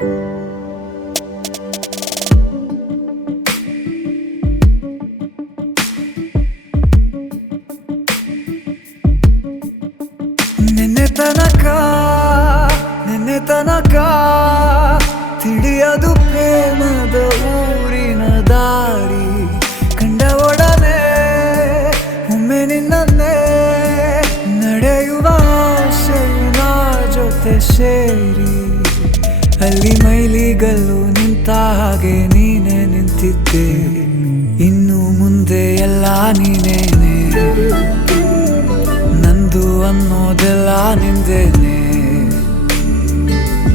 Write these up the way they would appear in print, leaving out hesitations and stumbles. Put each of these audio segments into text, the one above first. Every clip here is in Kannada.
ನಿನ್ನೆ ತನಕ ತಿಳಿಯದು ಪ್ರೇಮದ ಊರಿನ ದಾರಿ ಕಂಡ ಒಡನೆ ಒಮ್ಮೆ ನಿನ್ನೇ ನಡೆಯುವ ಆಸೆಯ ಜೊತೆ ಸೇರಿ ಅಲ್ಲಿ ಮೈಲಿಗಲ್ಲು ನಿಂತ ಹಾಗೆ ನೀನೆ ನಿಂತಿದ್ದೆ. ಇನ್ನು ಮುಂದೆ ಎಲ್ಲ ನೀನೇನೆ, ನಂದು ಅನ್ನೋದೆಲ್ಲ ನಿಂದೇನೆ.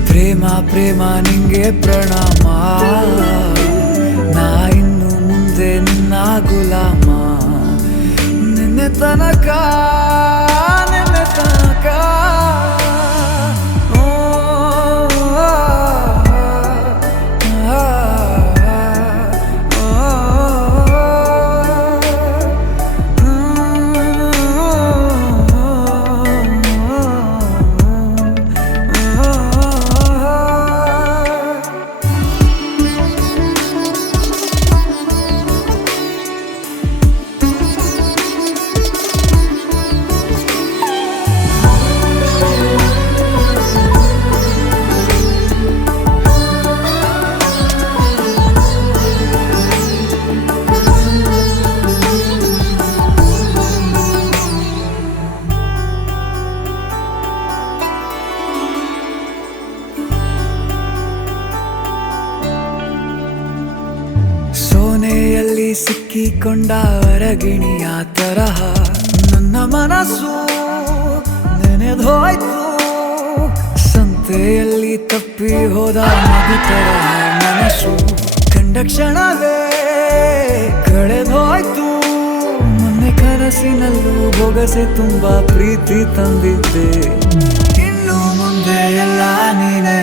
ಪ್ರೇಮ ಪ್ರೇಮ ನಿಂಗೆ ಪ್ರಣಾಮ, ನಾ ಇನ್ನು ಮುಂದೆ ನಿನ್ನ ಗುಲಾಮ. ನಿನ್ನೆ ತನಕ ಸೋನೆಯಲ್ಲಿ ಸಿಕ್ಕಿಕೊಂಡ ಹೊರಗಿಣಿಯ ತರಹ ನನ್ನ ಮನಸ್ಸು ನೆನೆದೋಯ್ತು. ಸಂತೆಯಲ್ಲಿ ತಪ್ಪಿ ಹೋದ ಮಗು ತರಹ ಮನಸ್ಸು ಕಂಡ ಕ್ಷಣವೇ ಕಳೆದೋಯ್ತು. ಮೊನ್ನೆ ಕನಸಿನಲ್ಲೂ ಬೊಗಸೆ ತುಂಬಾ ಪ್ರೀತಿ ತಂದಿದ್ದೆ. ಇನ್ನು ಮುಂದೆ ಎಲ್ಲ ನೀನೇ